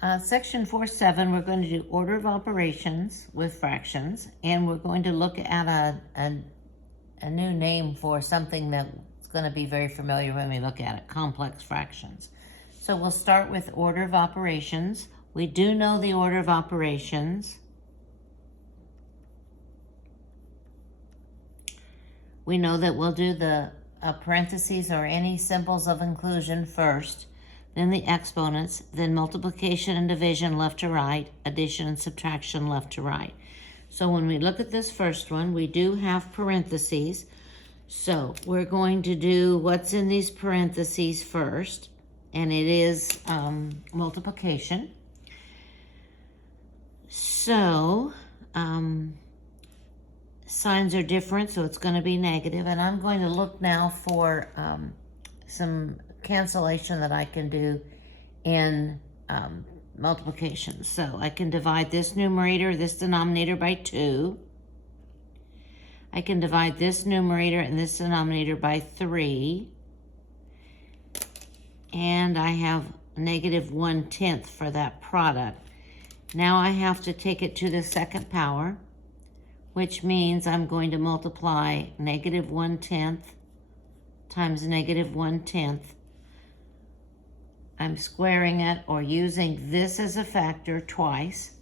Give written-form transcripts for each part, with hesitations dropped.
Section 4.7, we're going to do order of operations with fractions, and we're going to look at a new name for something that's going to be very familiar when we look at it, complex fractions. So we'll start with order of operations. We do know the order of operations. We know that we'll do the parentheses or any symbols of inclusion first, then the exponents, then multiplication and division left to right, addition and subtraction left to right. So when we look at this first one, we do have parentheses. So we're going to do what's in these parentheses first, and it is multiplication. So signs are different, so it's going to be negative, and I'm going to look now for some cancellation that I can do in multiplication. So I can divide this numerator, this denominator by 2. I can divide this numerator and this denominator by 3. And I have negative 1/10 for that product. Now I have to take it to the second power, which means I'm going to multiply negative 1/10 times negative 1/10. I'm squaring it or using this as a factor twice.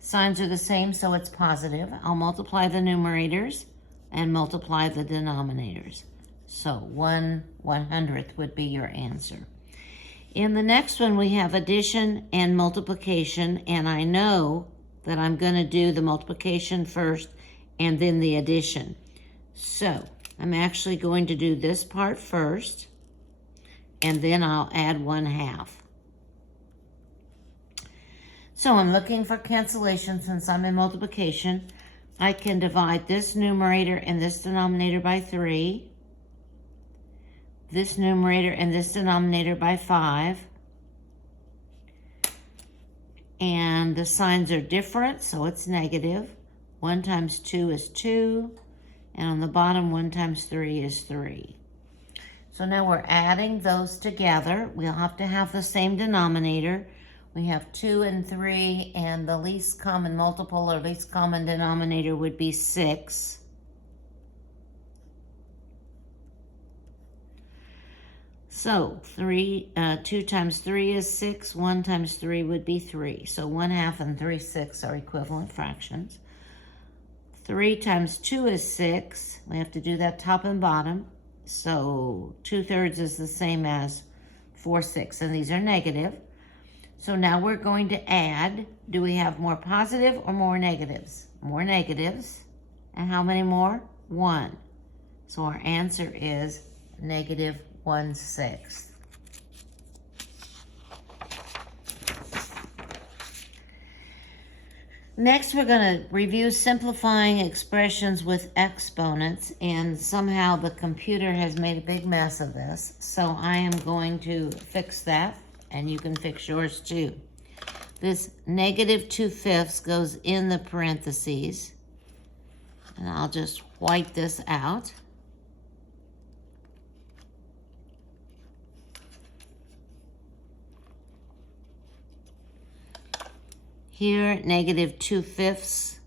Signs are the same, so it's positive. I'll multiply the numerators and multiply the denominators. So 1/100th would be your answer. In the next one, we have addition and multiplication, and I know that I'm going to do the multiplication first and then the addition. So I'm actually going to do this part first, and then I'll add 1/2. So I'm looking for cancellation since I'm in multiplication. I can divide this numerator and this denominator by 3, this numerator and this denominator by 5, and the signs are different, so it's negative. 1 times 2 is 2, and on the bottom 1 times 3 is 3. So now we're adding those together. We'll have to have the same denominator. We have 2 and 3, and the least common multiple or least common denominator would be 6. So 2 times 3 is 6. 1 times 3 would be 3. So 1/2 and 3/6 are equivalent fractions. 3 times 2 is 6. We have to do that top and bottom. So 2/3 is the same as 4/6, and these are negative. So now we're going to add. Do we have more positive or more negatives? More negatives. And how many more? 1. So our answer is negative 1/6. Next, we're going to review simplifying expressions with exponents, and somehow the computer has made a big mess of this. So I am going to fix that, and you can fix yours too. This negative 2/5 goes in the parentheses, and I'll just white this out. Here, negative 2/5.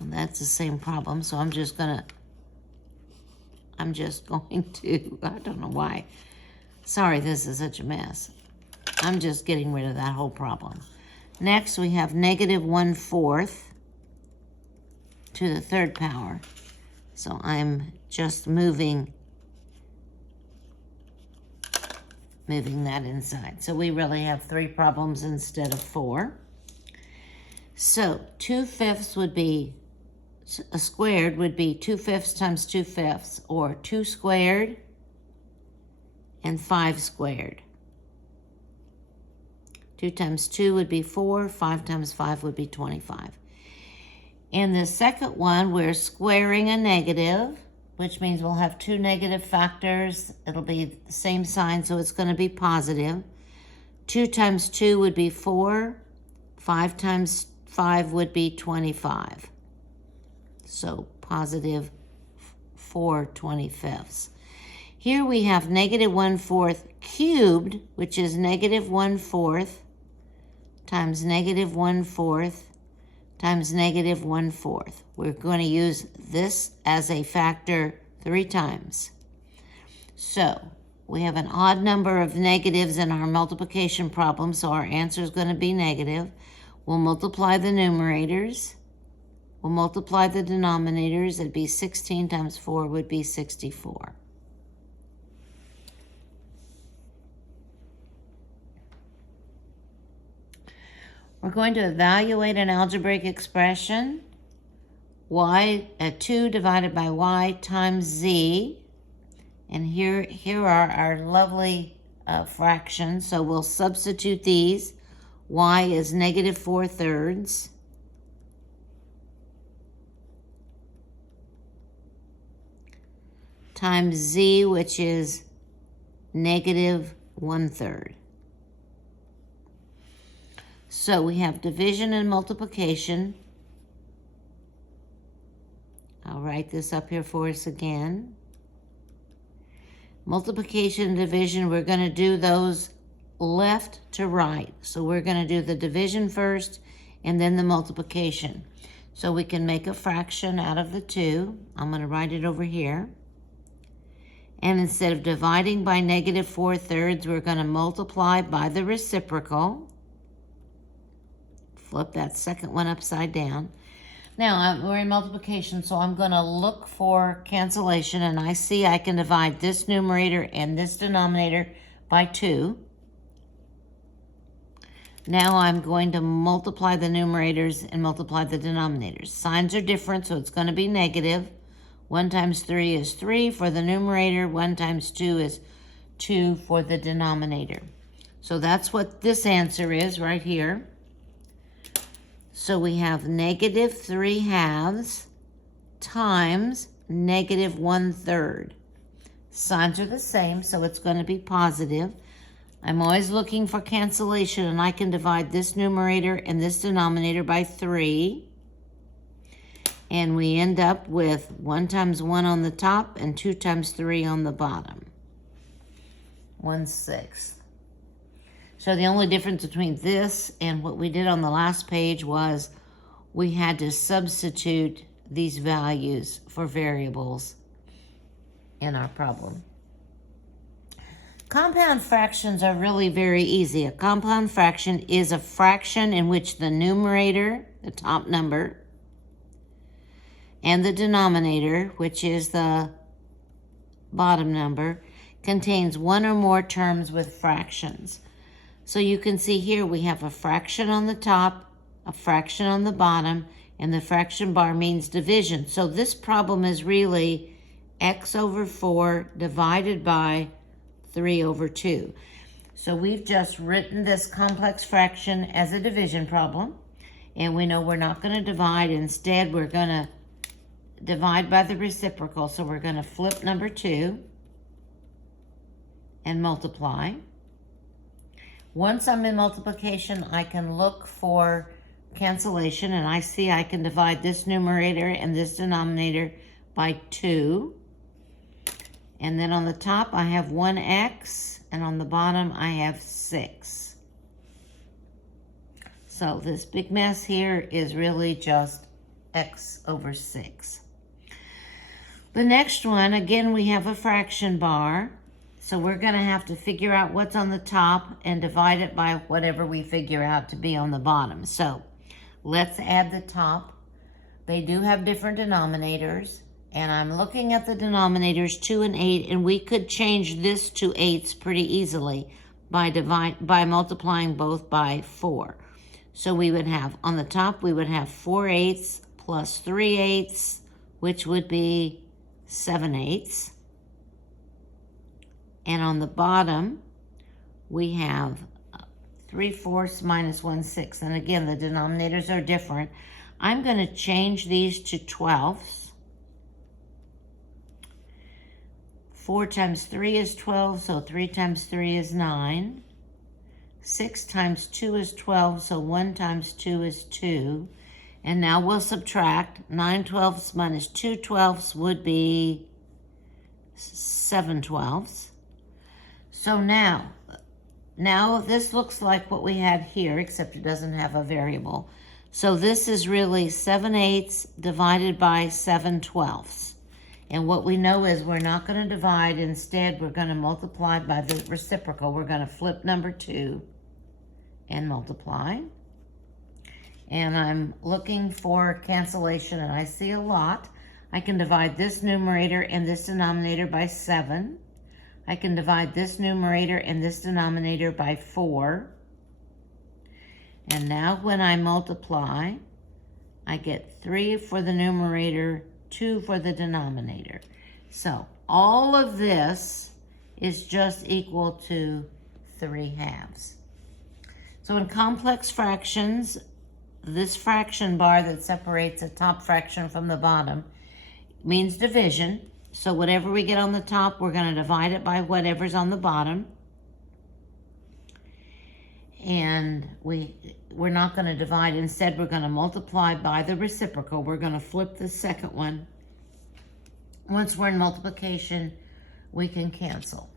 And that's the same problem, so I'm just going to, I don't know why. Sorry, this is such a mess. I'm just getting rid of that whole problem. Next, we have negative 1/4 to the third power. So I'm just moving that inside. So we really have 3 problems instead of 4. So 2/5 would be, a squared would be 2/5 times 2/5, or 2 squared and 5 squared. 2 times 2 would be 4, 5 times 5 would be 25. In the second one, we're squaring a negative, which means we'll have 2 negative factors. It'll be the same sign, so it's going to be positive. 2 times 2 would be 4. 5 times 5 would be 25. So positive 4/25. Here we have negative 1/4 cubed, which is negative 1/4 times negative 1/4 times negative 1/4. We're going to use this as a factor 3 times. So we have an odd number of negatives in our multiplication problem, so our answer is going to be negative. We'll multiply the numerators. We'll multiply the denominators. It'd be 16 times 4 would be 64. We're going to evaluate an algebraic expression, y at 2 divided by y times z. And here are our lovely fractions. So we'll substitute these. Y is negative 4/3. Times z, which is negative 1/3. So we have division and multiplication. I'll write this up here for us again. Multiplication and division, we're going to do those left to right. So we're going to do the division first and then the multiplication. So we can make a fraction out of the 2. I'm going to write it over here. And instead of dividing by negative 4/3, we're going to multiply by the reciprocal. Flip that second one upside down. Now, we're in multiplication, so I'm going to look for cancellation, and I see I can divide this numerator and this denominator by 2. Now I'm going to multiply the numerators and multiply the denominators. Signs are different, so it's going to be negative. 1 times 3 is 3 for the numerator. 1 times 2 is 2 for the denominator. So that's what this answer is right here. So we have negative 3/2 times negative 1/3. Signs are the same, so it's going to be positive. I'm always looking for cancellation, and I can divide this numerator and this denominator by 3. And we end up with 1 times 1 on the top and 2 times 3 on the bottom. 1/6. So the only difference between this and what we did on the last page was we had to substitute these values for variables in our problem. Compound fractions are really very easy. A compound fraction is a fraction in which the numerator, the top number, and the denominator, which is the bottom number, contains one or more terms with fractions. So you can see here we have a fraction on the top, a fraction on the bottom, and the fraction bar means division. So this problem is really x over 4 divided by 3 over 2. So we've just written this complex fraction as a division problem, and we know we're not going to divide. Instead, we're going to divide by the reciprocal. So we're going to flip number 2 and multiply. Once I'm in multiplication, I can look for cancellation, and I see I can divide this numerator and this denominator by 2. And then on the top, I have 1x, and on the bottom, I have 6. So this big mess here is really just x over 6. The next one, again, we have a fraction bar. So we're going to have to figure out what's on the top and divide it by whatever we figure out to be on the bottom. So let's add the top. They do have different denominators, and I'm looking at the denominators 2 and 8, and we could change this to 8s pretty easily by multiplying both by 4. So we would have, on the top, we would have 4/8 plus 3/8, which would be 7/8. And on the bottom, we have 3/4 minus 1/6. And again, the denominators are different. I'm going to change these to 12ths. 4 times 3 is 12, so 3 times 3 is 9. 6 times 2 is 12, so 1 times 2 is 2. And now we'll subtract. 9/12 minus 2/12 would be 7/12. So now this looks like what we had here, except it doesn't have a variable. So this is really 7/8 divided by 7/12. And what we know is we're not going to divide. Instead, we're going to multiply by the reciprocal. We're going to flip number 2 and multiply. And I'm looking for cancellation, and I see a lot. I can divide this numerator and this denominator by 7. I can divide this numerator and this denominator by 4. And now when I multiply, I get 3 for the numerator, 2 for the denominator. So all of this is just equal to 3/2. So in complex fractions, this fraction bar that separates the top fraction from the bottom means division. So whatever we get on the top, we're going to divide it by whatever's on the bottom. And we're not going to divide. Instead, we're going to multiply by the reciprocal. We're going to flip the second one. Once we're in multiplication, we can cancel.